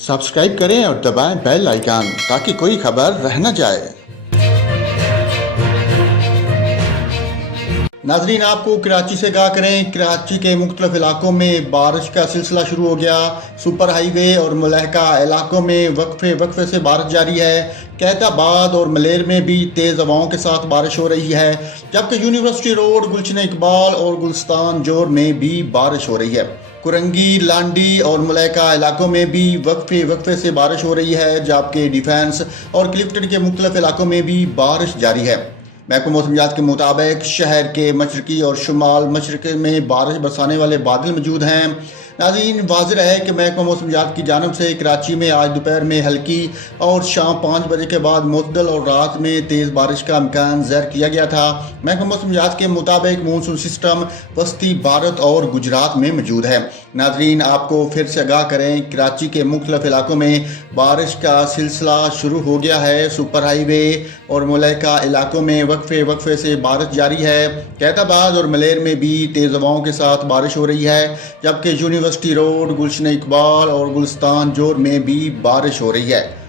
Subscribe करें और दबाएं बेल आइकन ताकि कोई खबर रह न जाए। नाजरीन, आपको कराची से आगाह करें, कराची के मुख्तलिफ इलाकों में बारिश का सिलसिला शुरू हो गया। सुपर हाईवे और मुलहका इलाकों में वक्फे से बारिश जारी है। कैताबाद और मलेर में भी तेज़ हवाओं के साथ बारिश हो रही है, जबकि यूनिवर्सिटी रोड, गुलशन इकबाल और गुलस्तान जोर में भी बारिश हो रही है। कुरंगी, लांडी और मुलहका इलाकों में भी वक्फे से बारिश हो रही है, जबकि डिफेंस और क्लिफ्टन के मुख्तलिफ इलाकों में भी बारिश जारी है। महकमा मौसमियात के मुताबिक शहर के मशरकी और शुमाल मशरक में बारिश बरसाने वाले बादल मौजूद हैं। नाज़रीन, वाज़ेह है कि महकमा मौसमियात की जानब से कराची में आज दोपहर में हल्की और शाम 5 बजे के बाद मुतदल और रात में तेज़ बारिश का इम्कान ज़ाहिर किया गया था। महकमा मौसमियात के मुताबिक मानसून सिस्टम वस्ती भारत और गुजरात में मौजूद है। नाज़रीन, आपको फिर से आगाह करें, कराची के मुख्तलिफ इलाकों में बारिश का सिलसिला शुरू हो गया है। सुपर हाईवे और मुलहका इलाकों में वक्फे से बारिश जारी है। कैताबाद और मलेर में भी तेज़ हवाओं के साथ बारिश हो रही है, जबकि यूनिवर्सिटी रोड, गुलशन इकबाल और गुलस्तान जोर में भी बारिश हो रही है।